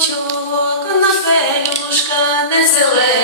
чолок на фелюшка не зелена.